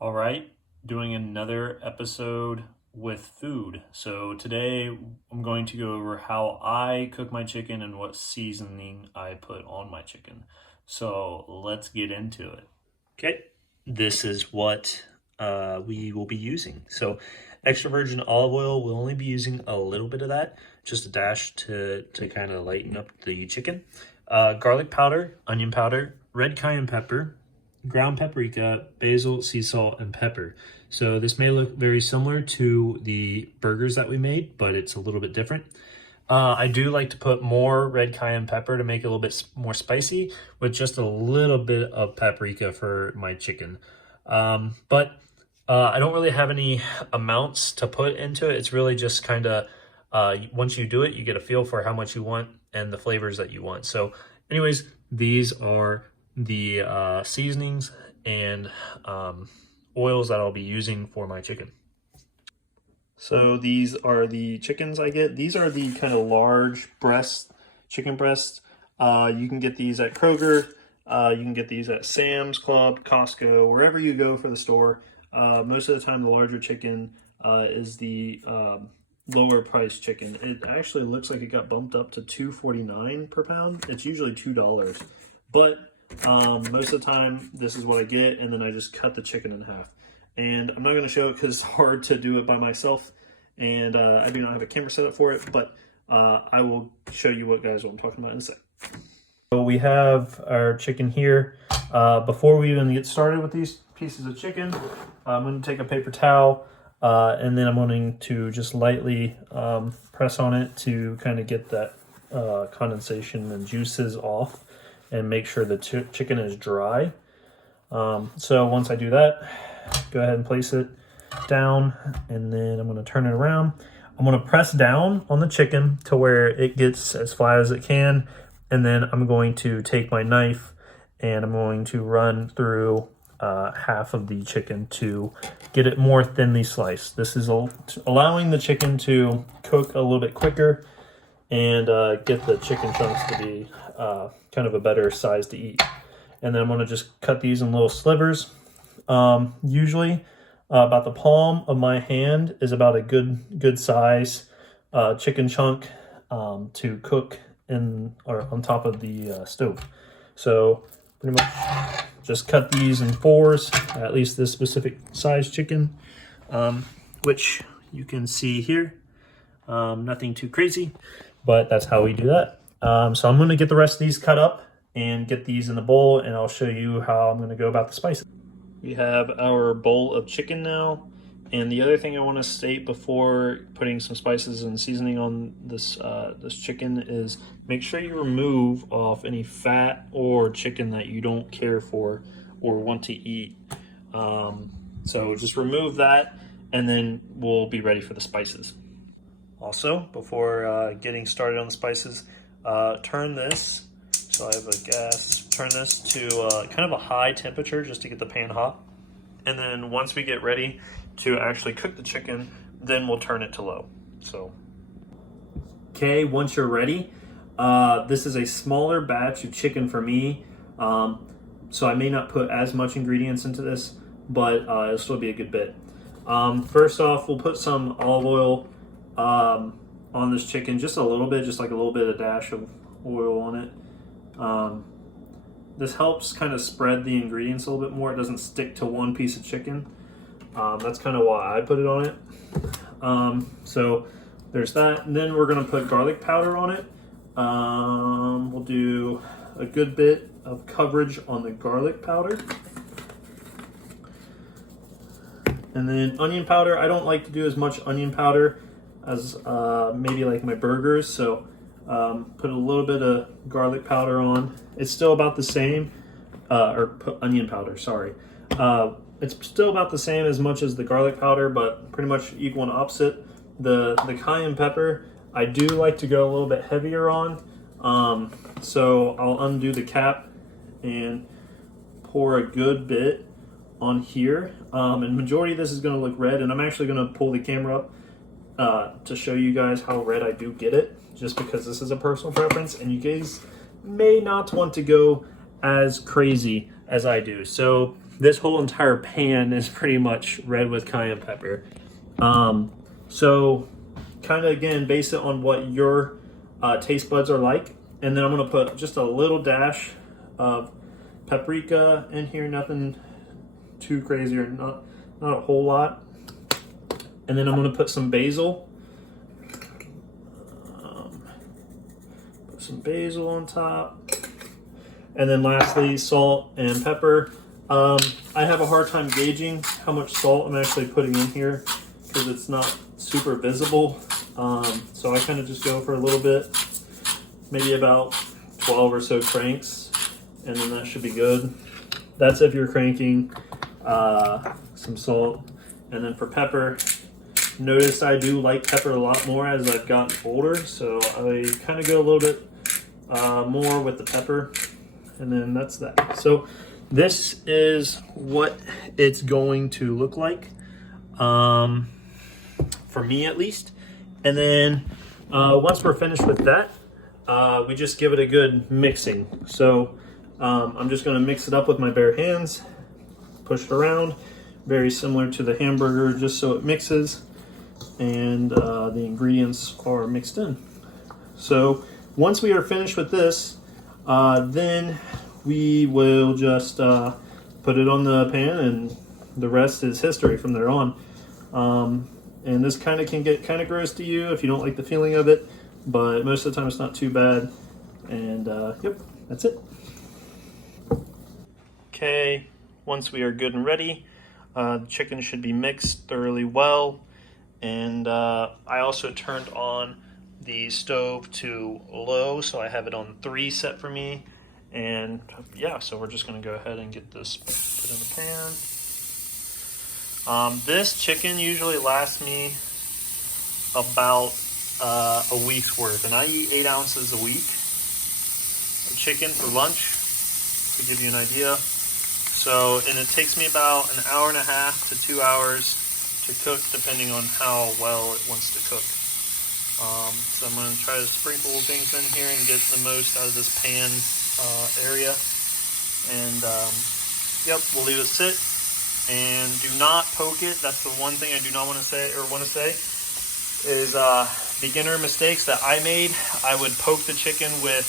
All right, doing another episode with food. So today I'm going to go over how I cook my chicken and what seasoning I put on my chicken. So let's get into it. Okay, this is what we will be using. So extra virgin olive oil, we'll only be using a little bit of that, just a dash to kind of lighten up the chicken. Garlic powder, onion powder, red cayenne pepper, ground paprika, basil, sea salt, and pepper. So this may look very similar to the burgers that we made, but it's a little bit different. I do like to put more red cayenne pepper to make it a little bit more spicy, with just a little bit of paprika for my chicken. But I don't really have any amounts to put into it. It's really just kind of, once you do it, you get a feel for how much you want and the flavors that you want. So anyways, these are the seasonings and oils that I'll be using for my chicken. So these are the chickens I get. These are the kind of large chicken breasts. You can get these at Kroger. You can get these at Sam's Club, Costco, wherever you go for the store. Most of the time, the larger chicken is the lower price chicken. It actually looks like it got bumped up to $2.49 per pound. It's usually $2, but most of the time, this is what I get, and then I just cut the chicken in half. And I'm not going to show it because it's hard to do it by myself, and I do not have a camera set up for it, but I will show you what I'm talking about in a sec. So we have our chicken here. Before we even get started with these pieces of chicken, I'm going to take a paper towel, and then I'm going to just lightly press on it to kind of get that condensation and juices off and make sure the chicken is dry. So once I do that, go ahead and place it down, and then I'm going to turn it around. I'm going to press down on the chicken to where it gets as flat as it can, and then I'm going to take my knife and I'm going to run through half of the chicken to get it more thinly sliced. This is allowing the chicken to cook a little bit quicker and get the chicken chunks to be kind of a better size to eat. And then I'm going to just cut these in little slivers. Usually about the palm of my hand is about a good size chicken chunk to cook on top of the stove. So pretty much just cut these in fours, at least this specific size chicken, which you can see here. Nothing too crazy, but that's how we do that. So I'm going to get the rest of these cut up and get these in the bowl, and I'll show you how I'm going to go about the spices. We have our bowl of chicken now, and the other thing I want to state before putting some spices and seasoning on this this chicken is make sure you remove off any fat or chicken that you don't care for or want to eat. So just remove that, and then we'll be ready for the spices. Also, before getting started on the spices, turn this, so I have a gas, turn this to kind of a high temperature just to get the pan hot. And then once we get ready to actually cook the chicken, then we'll turn it to low. So, okay, once you're ready, this is a smaller batch of chicken for me. So I may not put as much ingredients into this, but it'll still be a good bit. First off, we'll put some olive oil on this chicken, just a little bit, just like a little bit of dash of oil on it. This helps kind of spread the ingredients a little bit more. It doesn't stick to one piece of chicken. That's kind of why I put it on it. So there's that. And then we're going to put garlic powder on it. We'll do a good bit of coverage on the garlic powder. And then onion powder. I don't like to do as much onion powder as maybe like my burgers, so put a little bit of garlic powder on. It's still about the same, or put onion powder, sorry. It's still about the same as much as the garlic powder, but pretty much equal and opposite. The cayenne pepper, I do like to go a little bit heavier on, so I'll undo the cap and pour a good bit on here. And majority of this is going to look red, and I'm actually going to pull the camera up to show you guys how red I do get it, just because this is a personal preference and you guys may not want to go as crazy as I do. So this whole entire pan is pretty much red with cayenne pepper. So kind of, again, base it on what your taste buds are like. And then I'm going to put just a little dash of paprika in here, nothing too crazy, or not a whole lot. And then I'm going to put some basil. Put some basil on top. And then lastly, salt and pepper. I have a hard time gauging how much salt I'm actually putting in here because it's not super visible. So I kind of just go for a little bit, maybe about 12 or so cranks, and then that should be good. That's if you're cranking some salt. And then for pepper, notice I do like pepper a lot more as I've gotten older, so I kind of go a little bit more with the pepper, and then that's that. So this is what it's going to look like, for me at least. And then once we're finished with that, we just give it a good mixing. So I'm just going to mix it up with my bare hands, push it around, very similar to the hamburger, just so it mixes and the ingredients are mixed in. So once we are finished with this, then we will just put it on the pan, and the rest is history from there on. And this kind of can get kind of gross to you if you don't like the feeling of it, but most of the time it's not too bad. And yep, that's it. Okay, once we are good and ready, the chicken should be mixed thoroughly well. And I also turned on the stove to low, so I have it on 3 set for me. And yeah, so we're just gonna go ahead and get this put in the pan. This chicken usually lasts me about a week's worth, and I eat 8 ounces a week of chicken for lunch, to give you an idea. So, and it takes me about an hour and a half to 2 hours to cook, depending on how well it wants to cook. So I'm going to try to sprinkle things in here and get the most out of this pan area. And yep, we'll leave it sit. And do not poke it. That's the one thing I do not want to say, is beginner mistakes that I made. I would poke the chicken with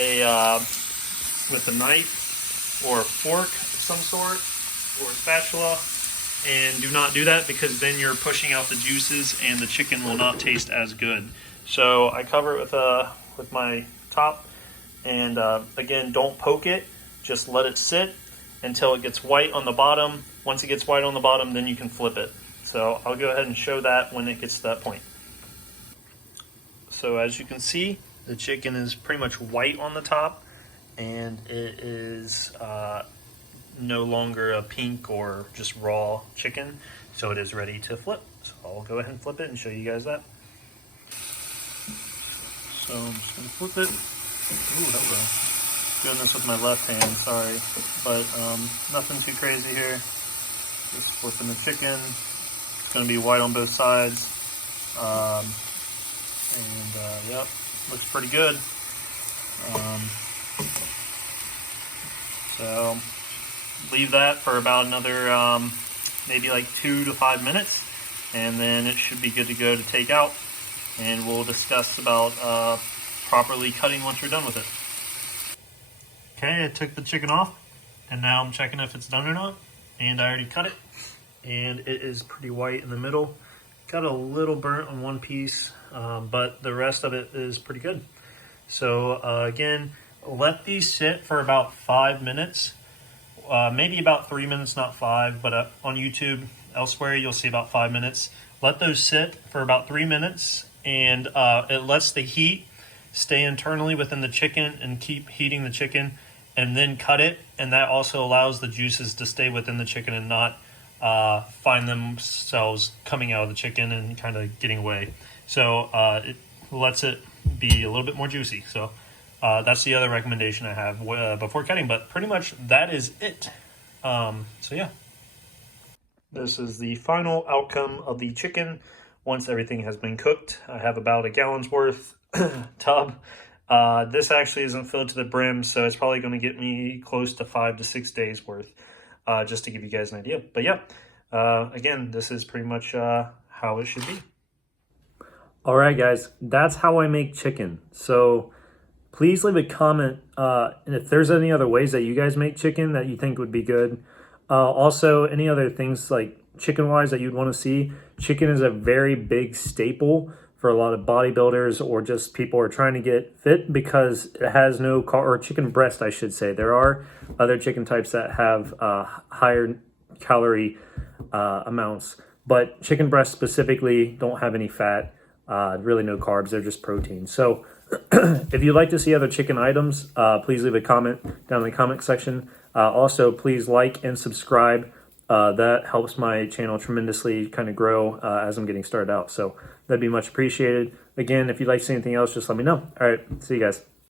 a knife or a fork of some sort, or a spatula. And do not do that, because then you're pushing out the juices and the chicken will not taste as good. So I cover it with my top, and again, don't poke it, just let it sit until it gets white on the bottom. Once it gets white on the bottom, then you can flip it. So I'll go ahead and show that when it gets to that point. So as you can see, the chicken is pretty much white on the top, and it is no longer a pink or just raw chicken, so it is ready to flip. So I'll go ahead and flip it and show you guys that. So I'm just gonna flip it. Ooh, hello. Doing this with my left hand, sorry, but nothing too crazy here. Just flipping the chicken. It's gonna be white on both sides, and yep, looks pretty good. So leave that for about another maybe like 2 to 5 minutes, and then it should be good to go to take out, and we'll discuss about properly cutting once we're done with it. Okay, I took the chicken off, and now I'm checking if it's done or not, and I already cut it, and it is pretty white in the middle. Got a little burnt on one piece, but the rest of it is pretty good. So again, let these sit for about 5 minutes. Maybe about 3 minutes, not 5, but on YouTube, elsewhere, you'll see about 5 minutes. Let those sit for about 3 minutes, and it lets the heat stay internally within the chicken and keep heating the chicken, and then cut it, and that also allows the juices to stay within the chicken and not find themselves coming out of the chicken and kind of getting away. So it lets it be a little bit more juicy. So that's the other recommendation I have before cutting, but pretty much that is it. So yeah, this is the final outcome of the chicken once everything has been cooked. I have about a gallon's worth tub. This actually isn't filled to the brim, so it's probably going to get me close to 5 to 6 days worth. just to give you guys an idea. But yeah, again, this is pretty much how it should be. All right, guys, that's how I make chicken. So please leave a comment and if there's any other ways that you guys make chicken that you think would be good. Also, any other things like chicken-wise that you'd want to see. Chicken is a very big staple for a lot of bodybuilders or just people who are trying to get fit because it has no or chicken breast, I should say. There are other chicken types that have higher calorie amounts, but chicken breasts specifically don't have any fat, really no carbs. They're just protein. So if you'd like to see other chicken items, please leave a comment down in the comment section. Also, please like and subscribe. That helps my channel tremendously kind of grow as I'm getting started out. So that'd be much appreciated. Again, if you'd like to see anything else, just let me know. All right, see you guys.